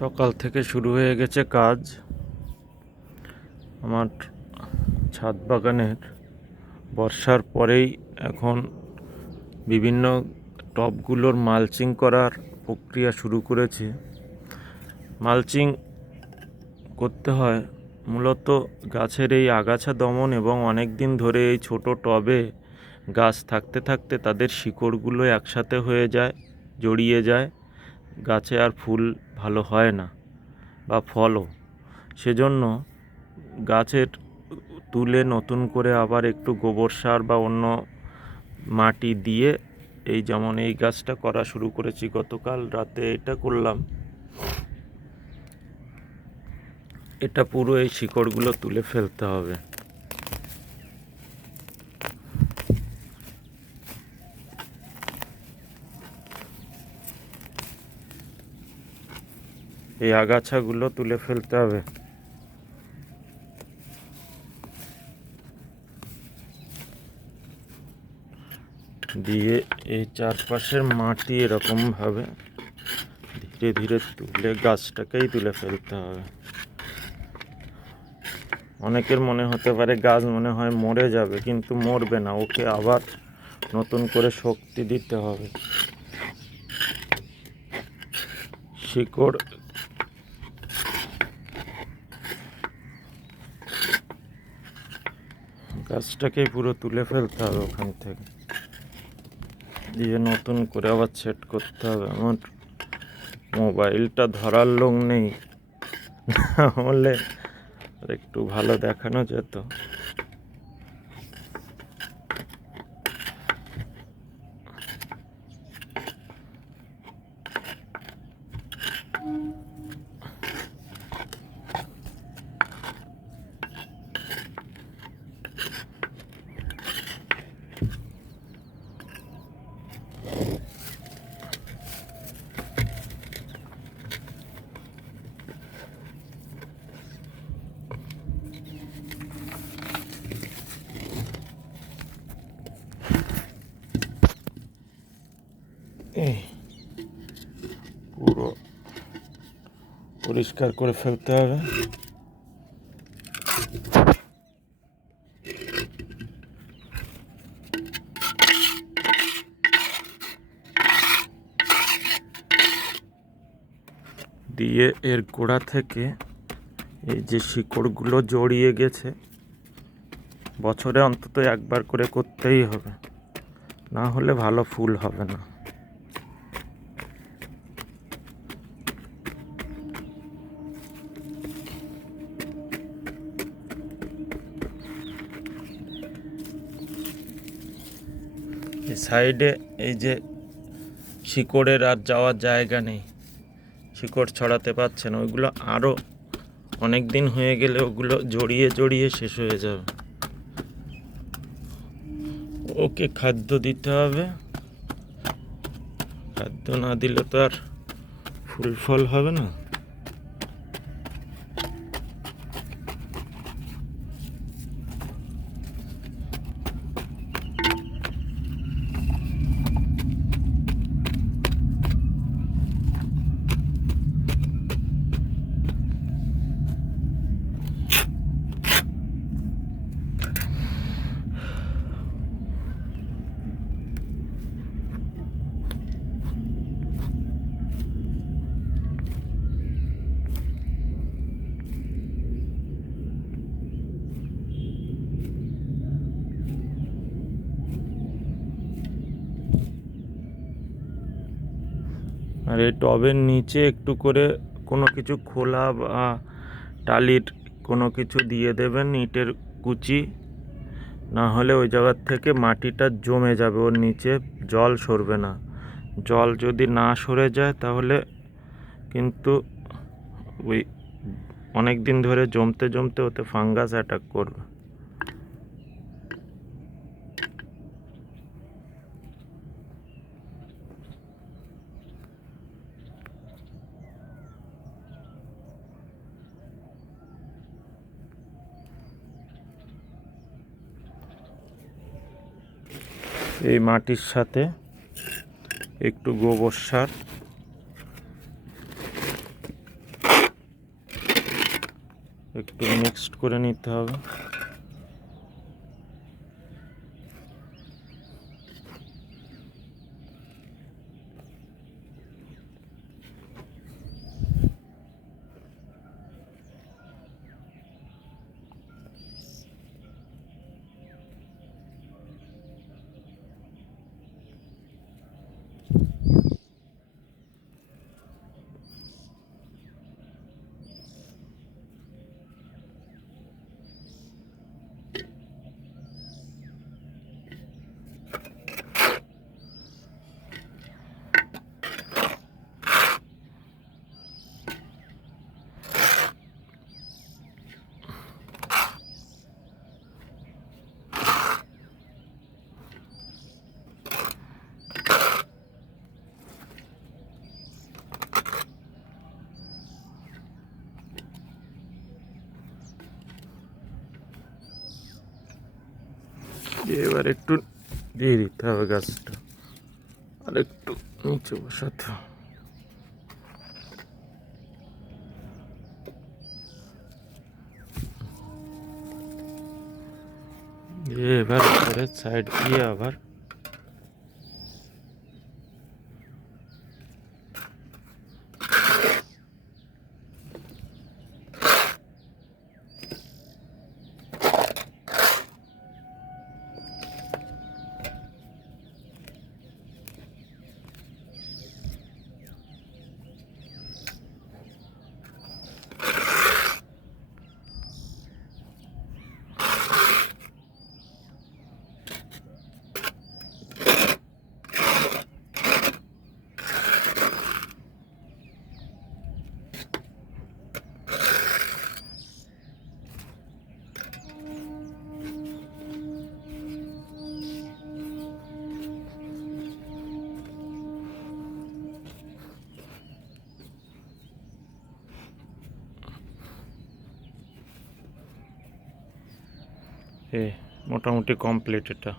সকাল থেকে শুরু হয়ে গেছে কাজ। আমার ছাদ বাগানের বর্ষার পরেই এখন বিভিন্ন টবগুলোর মালচিং করার প্রক্রিয়া শুরু করেছে। মালচিং করতে হয় মূলত গাছের এই আগাছা দমন এবং অনেক দিন ধরে এই ছোট টবে গাছ থাকতে থাকতে তাদের শিকড়গুলো একসাথে হয়ে যায়, জড়িয়ে যায়। গাছে আর ফুল ভালো হয় না বা ফলও। সেজন্য গাছের তুলে নতুন করে আবার একটু গোবর সার বা অন্য মাটি দিয়ে এই যেমন এই গাছটা করা শুরু করেছি, গতকাল রাতে এটা করলাম। এটা পুরো এই শিকড়গুলো তুলে ফেলতে হবে। এই আগাছাগুলো তুলে ফেলতে হবে। দিয়ে এই চারপাশের মাটি এরকমভাবে ধীরে ধীরে তুলে গাছটাকেই তুলে ফেলতে হবে। অনেকের মনে হতে পারে গাছ মনে হয় মরে যাবে, কিন্তু মরবে না, ওকে আবার নতুন করে শক্তি দিতে হবে। শিকড় গাছটাকে পুরো তুলে ফেলতে হবে ওখান থেকে। দিয়ে নতুন করে আবার সেট করতে হবে। আমার মোবাইলটা ধরার লোক নেই। না হলে একটু ভালো দেখানো যেত এই পুরো পরিষ্কার করে ফেলতে হবে। দিয়ে এর গোড়া থেকে এই যে শিকড়গুলো জড়িয়ে গেছে, বছরে অন্তত একবার করে করতেই হবে। না হলে ভালো ফুল হবে না। সাইডে এই যে শিকড়ের আর যাওয়ার জায়গা নেই। শিকড় ছড়াতে পারছে না। ওইগুলো আরও অনেক দিন হয়ে গেলে ওগুলো জড়িয়ে জড়িয়ে শেষ হয়ে যাবে। ওকে খাদ্য দিতে হবে। খাদ্য না দিলে তো আর ফুল ফল হবে না। আর এই টবের নিচে একটু করে কোনো কিছু খোলা বা টালির কোনো কিছু দিয়ে দেবেন ইটের কুচি। না হলে ওই জায়গার থেকে মাটিটা জমে যাবে, ওর নিচে জল সরবে না। জল যদি না সরে যায় তাহলে কিন্তু ওই অনেক দিন ধরে জমতে জমতে ওতে ফাঙ্গাস অ্যাটাক করবে। এই মাটির সাথে একটু গোবর সার। একটু মিক্সড করে নিতে হবে। এবার একটু দিয়ে দিতে হবে গাছটা। আর একটু নিচে বসাতে এবার সাইড দিয়ে আবার মোটামুটি কমপ্লিট এটা।